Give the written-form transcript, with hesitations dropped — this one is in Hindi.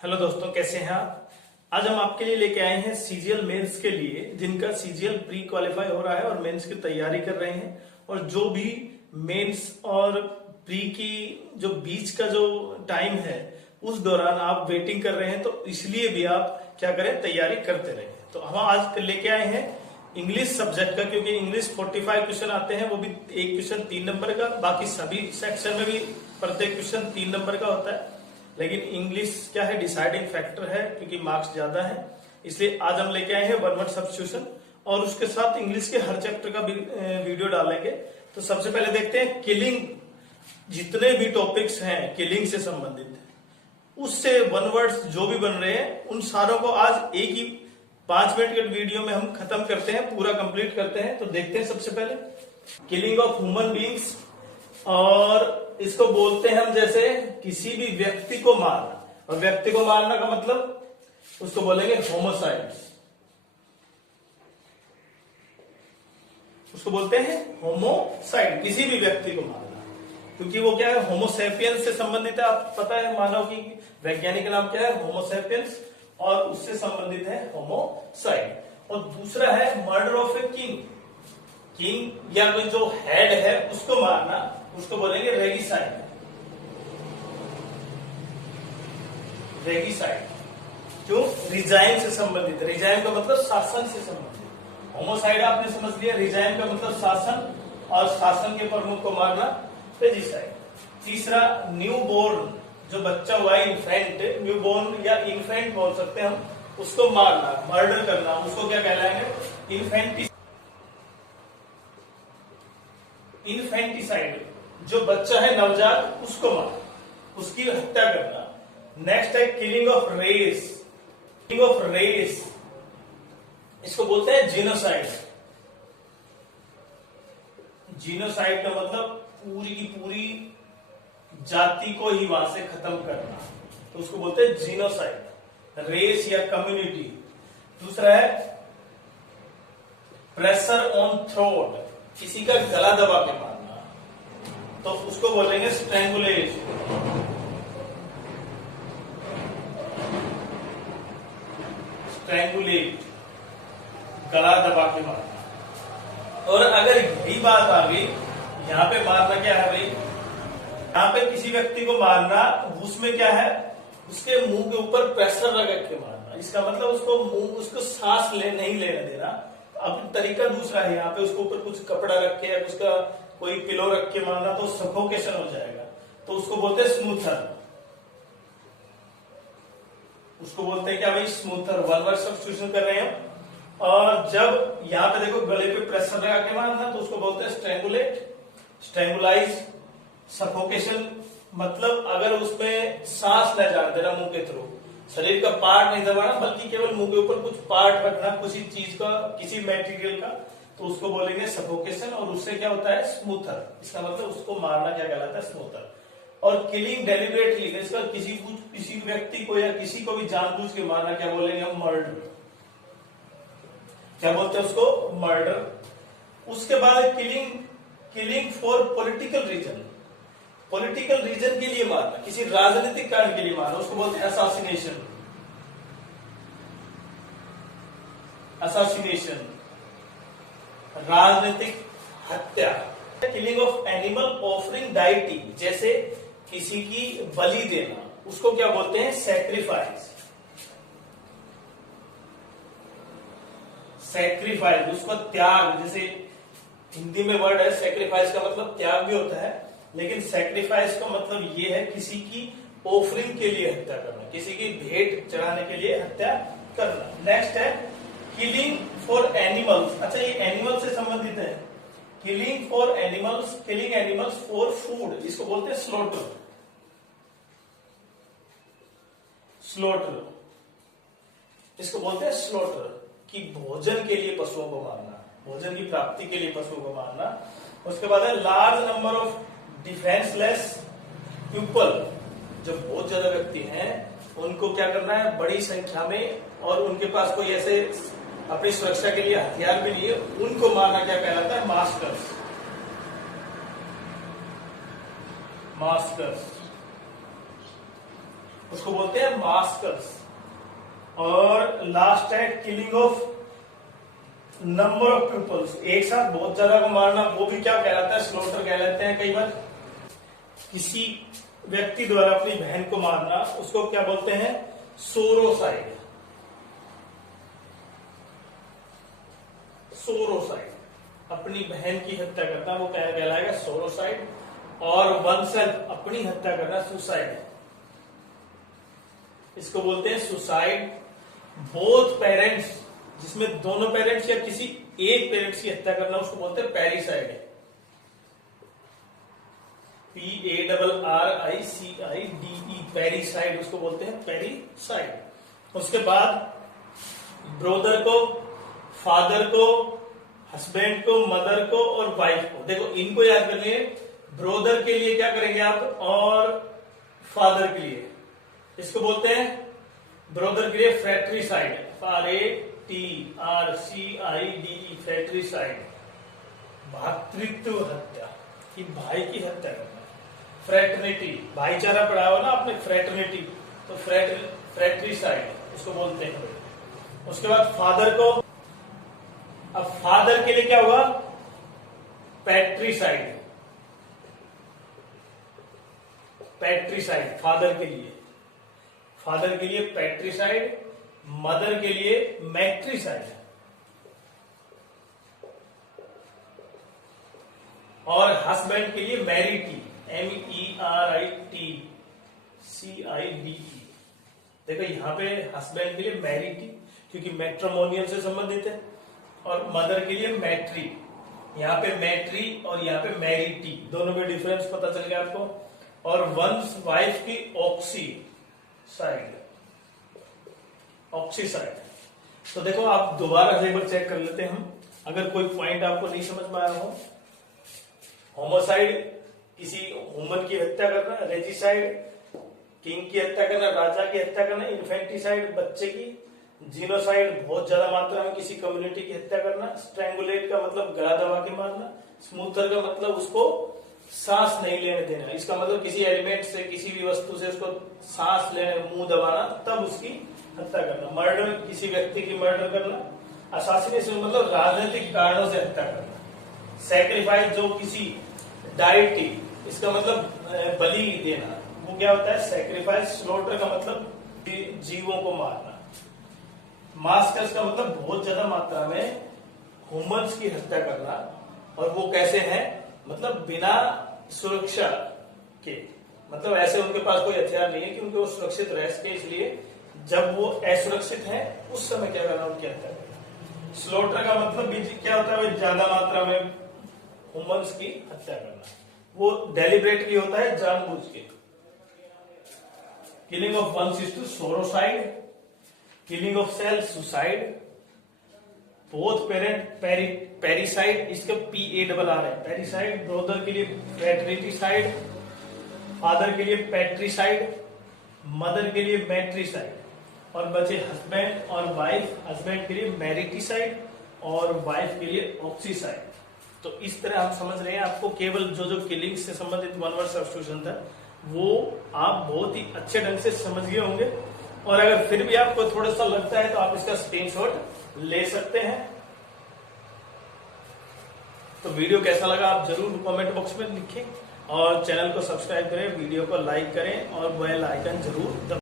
हेलो दोस्तों, कैसे हैं आप। आज हम आपके लिए लेके आए हैं सीजीएल मेंस के लिए, जिनका सीजीएल प्री क्वालिफाई हो रहा है और मेंस की तैयारी कर रहे हैं। और जो भी मेंस और प्री की जो बीच का जो टाइम है उस दौरान आप वेटिंग कर रहे हैं, तो इसलिए भी आप क्या करें, तैयारी करते रहें। तो हम आज लेके आए हैं इंग्लिश सब्जेक्ट का, क्योंकि इंग्लिश 45 क्वेश्चन आते हैं, वो भी एक क्वेश्चन 3 नंबर का। बाकी सभी सेक्शन में भी प्रत्येक क्वेश्चन 3 नंबर का होता है, लेकिन इंग्लिश क्या है, डिसाइडिंग फैक्टर है, क्योंकि मार्क्स ज्यादा है। इसलिए आज हम लेके आए हैं वन वर्ड सब्स्टिट्यूशन, और उसके साथ इंग्लिश के हर चैप्टर का भी वीडियो डालेंगे। तो सबसे पहले देखते हैं किलिंग। जितने भी टॉपिक्स हैं किलिंग से संबंधित, उससे वन वर्ड्स जो भी बन रहे हैं, उन सारों को आज एक ही 5 मिनट के वीडियो में हम खत्म करते हैं, पूरा कंप्लीट करते हैं। तो देखते हैं सबसे पहले किलिंग ऑफ ह्यूमन बींग्स, और इसको बोलते हैं हम जैसे किसी भी व्यक्ति को मारना। और व्यक्ति को मारना का मतलब उसको बोलेंगे होमोसाइड, उसको बोलते हैं होमोसाइड, किसी भी व्यक्ति को मारना। क्योंकि वो क्या है, होमोसेपियंस से संबंधित है। आप पता है मानव की वैज्ञानिक नाम क्या है, होमोसेपियंस, और उससे संबंधित है होमोसाइड। और दूसरा है murder of a king, king या कोई जो हेड है उसको मारना, उसको बोलेंगे रेगिसाइड। रेगिसाइड क्यों, रिजाइन से संबंधित। रिजाइन का मतलब शासन से संबंधित। होमोसाइड आपने समझ लिया, रिजाइन का मतलब शासन, और शासन के प्रमुख को मारना रेजिसाइड। तीसरा न्यू बोर्न, जो बच्चा हुआ है, इन्फेंट, न्यू बोर्न या इन्फेंट बोल सकते हैं हम, उसको मारना, मर्डर करना, उसको क्या कहलाएंगे, इन्फेंटिसाइड। जो बच्चा है नवजात, उसको मारना, उसकी हत्या करना। नेक्स्ट है killing of race. Killing of race, इसको बोलते हैं जीनोसाइड। जीनोसाइड का मतलब पूरी की पूरी जाति को ही वहां से खत्म करना, तो उसको बोलते हैं जीनोसाइड, रेस या कम्युनिटी। दूसरा है प्रेशर ऑन थ्रोट, किसी का गला दबा के मारना, तो उसको बोलेंगे स्ट्रैंगुलेशन। स्ट्रैंगुलेट, गला दबा के मारना। और अगर यही बात आ गई, यहाँ पे मारना क्या है भाई, यहाँ पे किसी व्यक्ति को मारना, उसमें क्या है, उसके मुंह के ऊपर प्रेशर रख के मारना। इसका मतलब उसको सांस नहीं लेने देना। अब तरीका दूसरा है, यहाँ पे उसके ऊपर कुछ कपड़ा रख के या उसका कोई पिलो रख के मारना, तो सफोकेशन हो जाएगा, तो उसको बोलते हैं स्मूथर। उसको बोलते हैं क्या भाई, स्मूथर। वन वर्ड सब्स्टिट्यूशन कर रहे हैं। और जब यहाँ पे देखो गले पे प्रेशर लगा के मारना, तो उसको बोलते हैं स्ट्रैंगुलेट, स्ट्रैंगुलाइज, सफोकेशन। मतलब अगर उसमें सांस न जाने देना मुंह के थ्रू, शरीर का पार्ट नहीं दबाना, बल्कि केवल मुंह के ऊपर कुछ पार्ट रखना, किसी चीज का, किसी मटेरियल का, तो उसको बोलेंगे सफोकेशन। और उससे क्या होता है, स्मूथर। इसका मतलब उसको मारना क्या कहलाता है, स्मूथर। और किलिंग डेलिबरेटली, इसका किसी व्यक्ति को या किसी को भी जानबूझ के मारना, क्या बोलेंगे हम, मर्डर। क्या बोलते हैं उसको, मर्डर। उसके बाद killing for political reason, political reason के लिए मारना, किसी राजनीतिक कारण के लिए मारना, उसको बोलते हैं असैसिनेशन। असैसिनेशन, राजनीतिक हत्या। Killing of animal offering deity, जैसे किसी की बलि देना, उसको क्या बोलते हैं, सैक्रिफाइस। सैक्रिफाइस, उसको त्याग, जैसे हिंदी में वर्ड है सैक्रिफाइस का मतलब त्याग भी होता है, लेकिन सैक्रिफाइस का मतलब ये है किसी की ऑफरिंग के लिए हत्या करना, किसी की भेंट चढ़ाने के लिए हत्या करना। नेक्स्ट है किलिंग फॉर एनिमल्स। अच्छा, ये एनिमल से संबंधित है। Killing for animals, killing animals for food, इसको बोलते हैं स्लॉटर। स्लॉटर, इसको बोलते हैं स्लॉटर, कि भोजन के लिए पशुओं को मारना, भोजन की प्राप्ति के लिए पशुओं को मारना। उसके बाद है large number of defenceless people, जो बहुत ज्यादा व्यक्ति हैं उनको क्या करना है, बड़ी संख्या में, और उनके पास कोई ऐसे अपनी सुरक्षा के लिए हथियार भी नहीं है, उनको मारना क्या कहलाता है, मास्टर्स। मास्टर्स। उसको बोलते हैं मास्कर्स। और लास्ट है killing of number of peoples, एक साथ बहुत ज्यादा को मारना, वो भी क्या कहलाता है, स्लॉटर कहलाते हैं। कई बार किसी व्यक्ति द्वारा अपनी बहन को मारना, उसको क्या बोलते हैं, सोरोसाइड। सोरोसाइड, अपनी बहन की हत्या करना, वो क्या कहलाएगा, सोरोसाइड। और वन सेल्फ, अपनी हत्या करना, सुसाइड, इसको बोलते हैं सुसाइड। बोथ पेरेंट्स, जिसमें दोनों पेरेंट्स या किसी एक पेरेंट्स की हत्या करना, उसको बोलते हैं पैरिसाइड। PARRICIDE, पैरिसाइड, उसको बोलते हैं पैरिसाइड। उसके बाद ब्रोदर को, फादर को, हस्बैंड को, मदर को और वाइफ को, देखो इनको याद करनी है। ब्रोदर के लिए क्या करेंगे आप, और फादर के लिए इसको बोलते हैं, ब्रोदर के लिए फ्रैट्रिसाइड, FRATRCIDE, फ्रैट्रिसाइड, भातृत्व हत्या, कि भाई की हत्या करना। फ्रैटर्निटी, भाईचारा पढ़ा हो ना आपने, फ्रैटर्निटी, तो फ्रैट्रिसाइड उसको बोलते हैं। उसके बाद फादर को, अब फादर के लिए क्या होगा, पैट्रिसाइड, पैट्रिसाइड फादर के लिए, फादर के लिए पैट्रिसाइड, मदर के लिए मैट्रिसाइड, और हस्बैंड के लिए मैरिटी, MERITCIDE। देखो यहां पे हस्बैंड के लिए मैरिटी, क्योंकि मैट्रिमोनियल से संबंधित है, और मदर के लिए मैट्री, यहाँ पे मैट्री और यहाँ पे मैरिटी, दोनों में डिफरेंस पता चल गया आपको। और वंस वाइफ की ऑक्सीसाइड, ऑक्सीसाइड। तो देखो आप दोबारा एक बार चेक कर लेते हैं हम, अगर कोई पॉइंट आपको नहीं समझ में आया हो। होमोसाइड, किसी ह्यूमन की हत्या करना, रेजिसाइड, किंग की हत्या करना, राजा की हत्या करना, इन्फेंटिसाइड, बच्चे की, जीनोसाइड, बहुत ज्यादा मात्रा में किसी कम्युनिटी की हत्या करना, स्ट्रैंगुलेट का मतलब गला दबा के मारना, स्मूथर का मतलब उसको सांस नहीं लेने देना, इसका मतलब किसी एलिमेंट से, किसी भी वस्तु से उसको सांस लेने, मुंह दबाना, तब उसकी हत्या करना। मर्डर, किसी व्यक्ति की मर्डर करना। असासिनेशन मतलब राजनीतिक कारणों से हत्या करना। सैक्रिफाइस, जो किसी डाइटी, इसका मतलब बलि देना, वो क्या होता है, सैक्रिफाइस। स्लॉटर का मतलब जीवों को मारना। मास्कर्स का मतलब बहुत ज्यादा मात्रा में ह्यूमंस की हत्या करना, और वो कैसे है, मतलब बिना सुरक्षा के, मतलब ऐसे उनके पास कोई हथियार नहीं है कि उनको सुरक्षित रह सके, इसलिए जब वो असुरक्षित है उस समय क्या करना, उनकी हत्या करना। स्लॉटर का मतलब भी क्या होता है, ज्यादा मात्रा में ह्यूमंस की हत्या करना, वो डेलिब्रेटली होता है, जानबूझ के। Killing of one's is to sororicide, killing of self suicide, both parent parricide, इसका PARR है, पैरिसाइड। ब्रोदर के लिए पैट्रिसाइड, फादर के लिए पैट्रिसाइड, मदर के लिए मैट्रिसाइड, और बचे हस्बैंड और वाइफ, हस्बैंड के लिए मैरिटिसाइड और वाइफ के लिए ऑक्सीसाइड। तो इस तरह हम समझ रहे हैं, आपको केवल जो किलिंग से संबंधित वन वर्ड सब्स्टिट्यूशन था वो आप बहुत ही अच्छे ढंग से समझ गए होंगे। और अगर फिर भी आपको थोड़ा सा लगता है तो आप इसका स्क्रीनशॉट ले सकते हैं। तो वीडियो कैसा लगा आप जरूर कमेंट बॉक्स में लिखें, और चैनल को सब्सक्राइब करें, वीडियो को लाइक करें और बेल आइकन जरूर दबाएं।